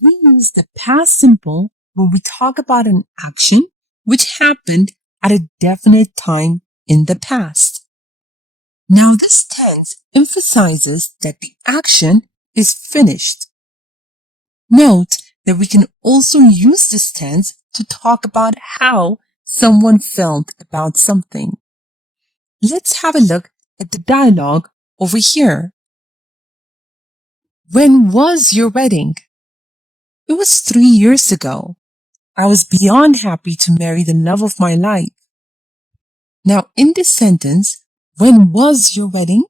We use the past simple when we talk about an action which happened at a definite time in the past. Now, this tense emphasizes that the action is finished. Note that we can also use this tense to talk about how someone felt about something. Let's have a look at the dialogue over here. When was your wedding? It was 3 years ago. I was beyond happy to marry the love of my life. Now, in this sentence, when was your wedding?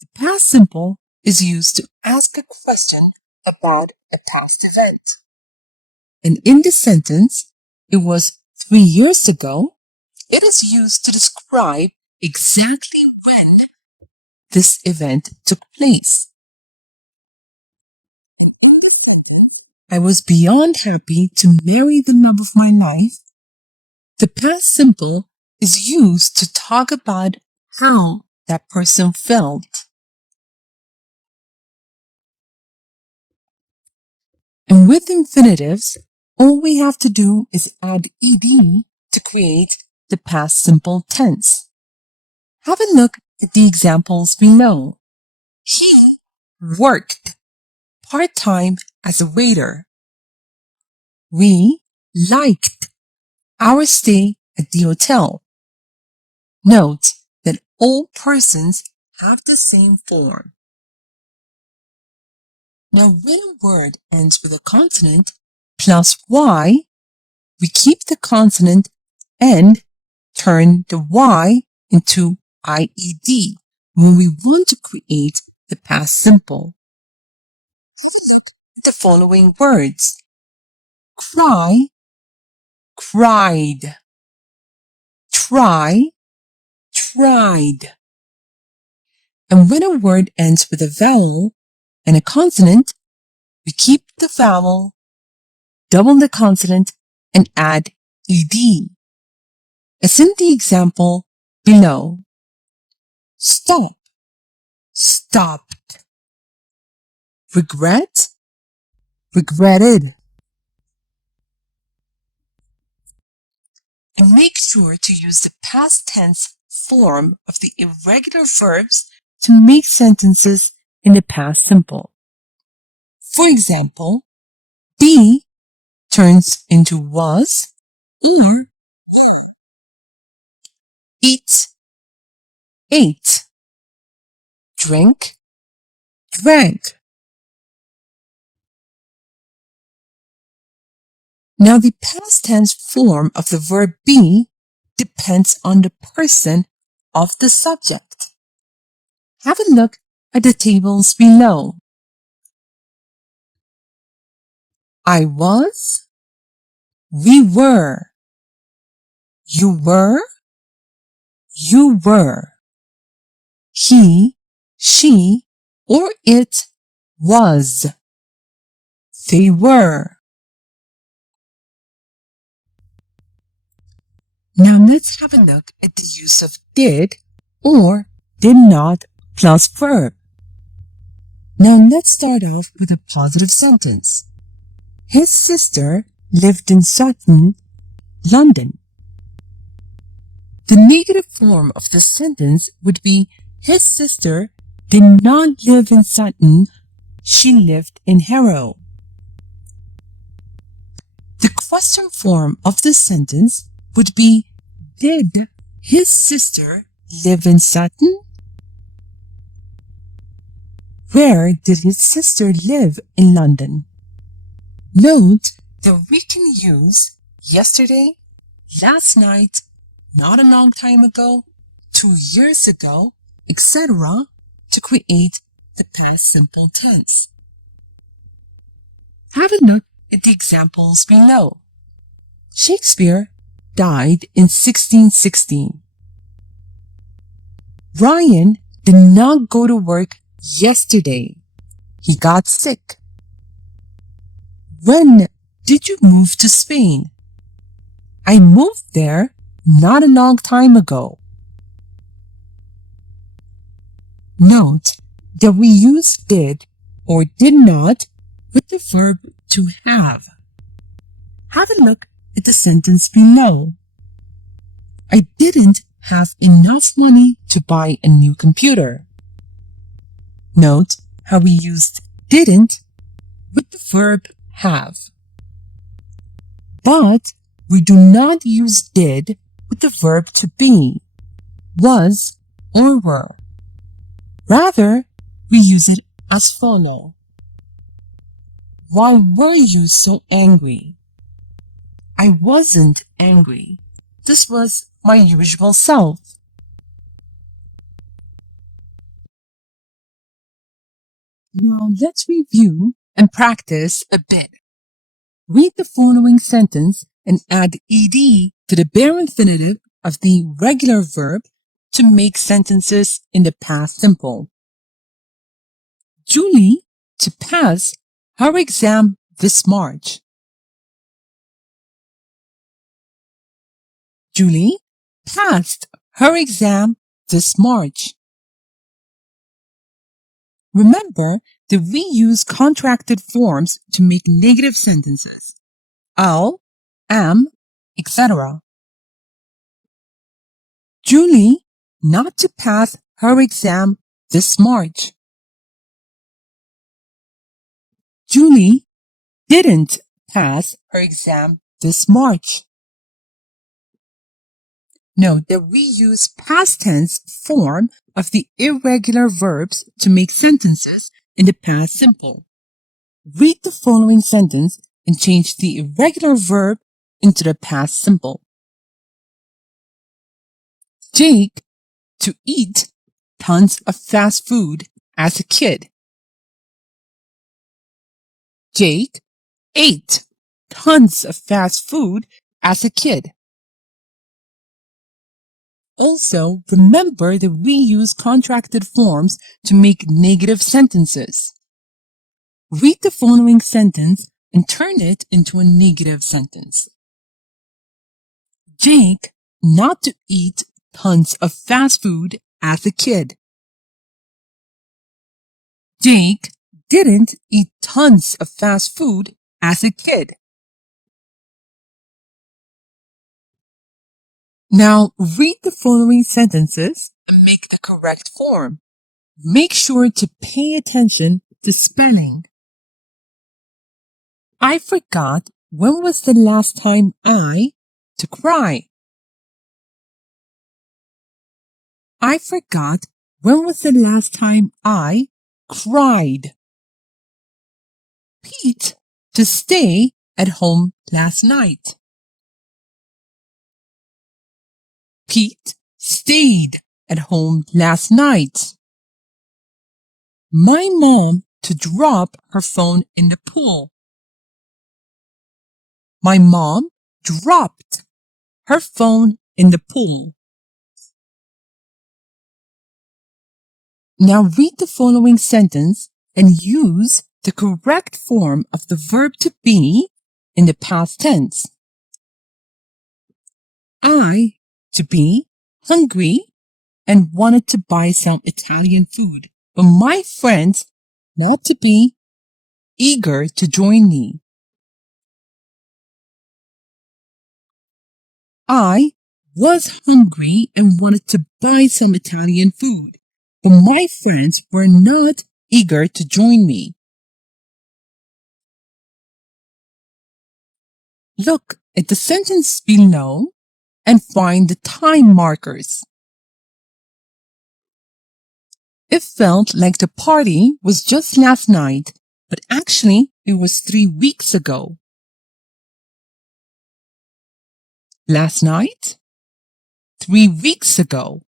The past simple is used to ask a question about a past event. And in this sentence, it was 3 years ago. It is used to describe exactly when this event took place. I was beyond happy to marry the love of my life. The past simple is used to talk about how that person felt. And with infinitives, all we have to do is add ed to create the past simple tense. Have a look at the examples below. He worked part-time as a waiter. We liked our stay at the hotel. Note that all persons have the same form. Now, when a word ends with a consonant plus y, we keep the consonant and turn the y into IED when we want to create the past simple. Take a look at the following words. Cry, cried. Try, tried. And when a word ends with a vowel and a consonant, we keep the vowel, double the consonant, and add ed. As in the example below. Stop, stopped. Regret, regretted. And make sure to use the past tense form of the irregular verbs to make sentences in the past simple. For example, be turns into was or eat, ate, drink, drank. Now, the past tense form of the verb be depends on the person of the subject. Have a look at the tables below. I was, we were, you were, you were, he, she, or it was, they were. Now let's have a look at the use of did or did not plus verb. Now let's start off with a positive sentence. His sister lived in Sutton, London. The negative form of the sentence would be his sister did not live in Sutton, she lived in Harrow. The question form of the sentence would be did his sister live in Sutton? Where did his sister live in London? Note that we can use yesterday, last night, not a long time ago, 2 years ago, etc. to create the past simple tense. Have a look at the examples below. Shakespeare died in 1616. Ryan did not go to work yesterday. He got sick. When did you move to Spain? I moved there not a long time ago. Note that we use did or did not with the verb to have. Have a look at the sentence below. I didn't have enough money to buy a new computer. Note how we used didn't with the verb have. But we do not use did with the verb to be, was, or were. Rather, we use it as follow. Why were you so angry? I wasn't angry. This was my usual self. Now let's review and practice a bit. Read the following sentence and add ed to the bare infinitive of the regular verb to make sentences in the past simple. Julie to pass her exam this March. Julie passed her exam this March. Remember that we use contracted forms to make negative sentences. I'll, am, etc. Julie not to pass her exam this March. Julie didn't pass her exam this March. Note that we use past tense form of the irregular verbs to make sentences in the past simple. Read the following sentence and change the irregular verb into the past simple. Jake to eat tons of fast food as a kid. Jake ate tons of fast food as a kid. Also, remember that we use contracted forms to make negative sentences. Read the following sentence and turn it into a negative sentence. Jake not to eat tons of fast food as a kid. Jake didn't eat tons of fast food as a kid. Now read the following sentences and make the correct form. Make sure to pay attention to spelling. I forgot when was the last time to cry. I forgot when was the last time I cried. Pete to stay at home last night. Pete stayed at home last night. My mom to drop her phone in the pool. My mom dropped her phone in the pool. Now read the following sentence and use the correct form of the verb to be in the past tense. I to be hungry and wanted to buy some Italian food, but my friends not to be eager to join me. I was hungry and wanted to buy some Italian food, but my friends were not eager to join me. Look at the sentence below and find the time markers. It felt like the party was just last night, but actually it was 3 weeks ago. Last night? 3 weeks ago.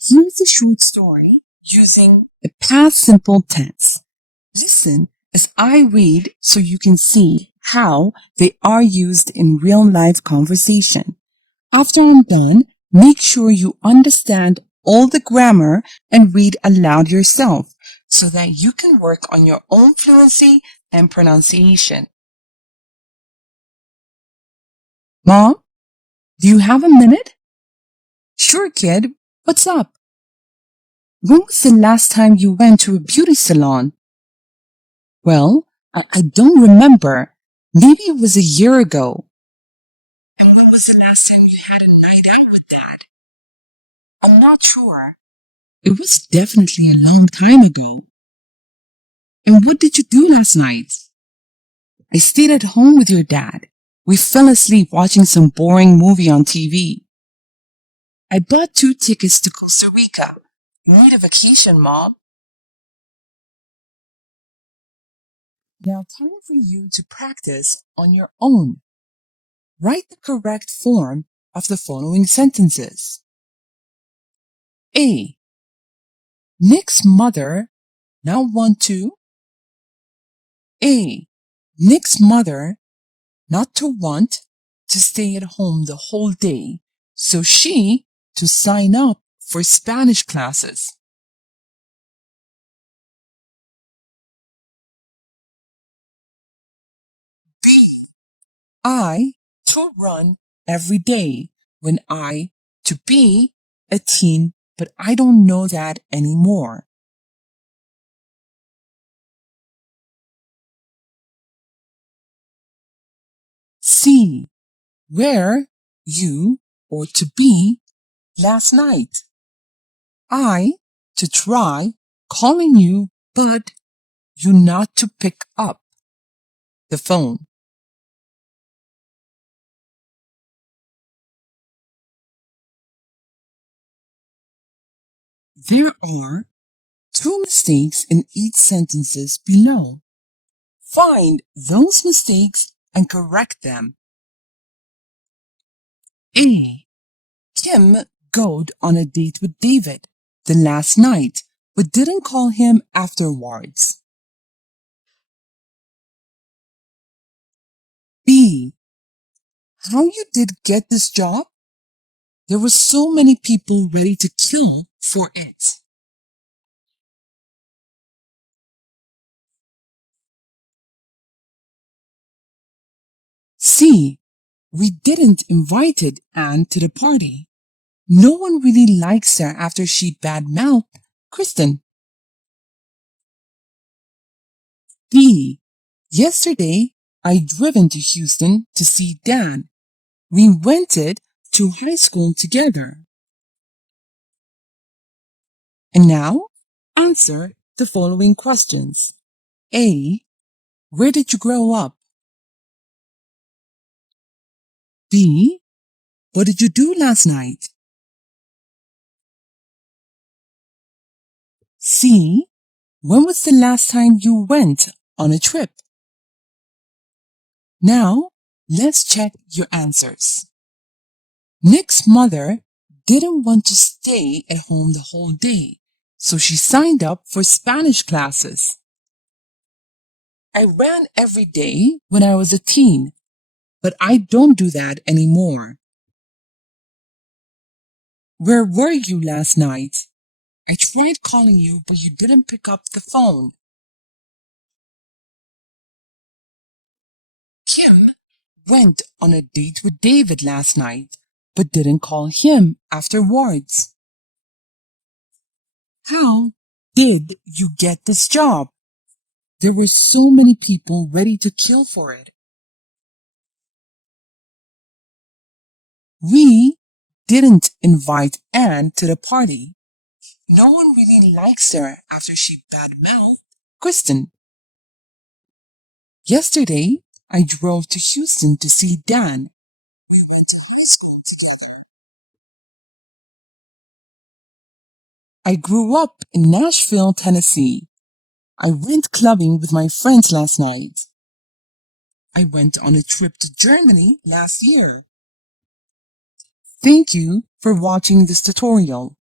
Here's a short story using a past simple tense. Listen as I read so you can see how they are used in real life conversation. After I'm done, make sure you understand all the grammar and read aloud yourself so that you can work on your own fluency and pronunciation. Mom, do you have a minute? Sure, kid. What's up? When was the last time you went to a beauty salon? Well, I don't remember. Maybe it was a year ago. And when was the last time you had a night out with Dad? I'm not sure. It was definitely a long time ago. And what did you do last night? I stayed at home with your dad. We fell asleep watching some boring movie on TV. I bought 2 tickets to Costa Rica. You need a vacation, Mom. Now time for you to practice on your own. Write the correct form of the following sentences. A. Nick's mother now want to. A. Nick's mother not to want to stay at home the whole day, so she to sign up for Spanish classes. B. I to run every day when I to be a teen, but I don't know that anymore. C. Where you or to be last night. I to try calling you, but you not to pick up the phone. There are 2 mistakes in each sentences below. Find those mistakes and correct them. A. Kim go on a date with David the last night, but didn't call him afterwards. B. How you did get this job? There were so many people ready to kill for it. C. We didn't invited Anne to the party. No one really likes her after she badmouthed Kristen. D. Yesterday, I driven to Houston to see Dan. We went to high school together. And now, answer the following questions. A. Where did you grow up? B. What did you do last night? C. When was the last time you went on a trip? Now, let's check your answers. Nick's mother didn't want to stay at home the whole day, so she signed up for Spanish classes. I ran every day when I was a teen, but I don't do that anymore. Where were you last night? I tried calling you, but you didn't pick up the phone. Kim went on a date with David last night, but didn't call him afterwards. How did you get this job? There were so many people ready to kill for it. We didn't invite Anne to the party. No one really likes her after she badmouthed Kristen. Yesterday, I drove to Houston to see Dan. We went to school together. I grew up in Nashville, Tennessee. I went clubbing with my friends last night. I went on a trip to Germany last year. Thank you for watching this tutorial.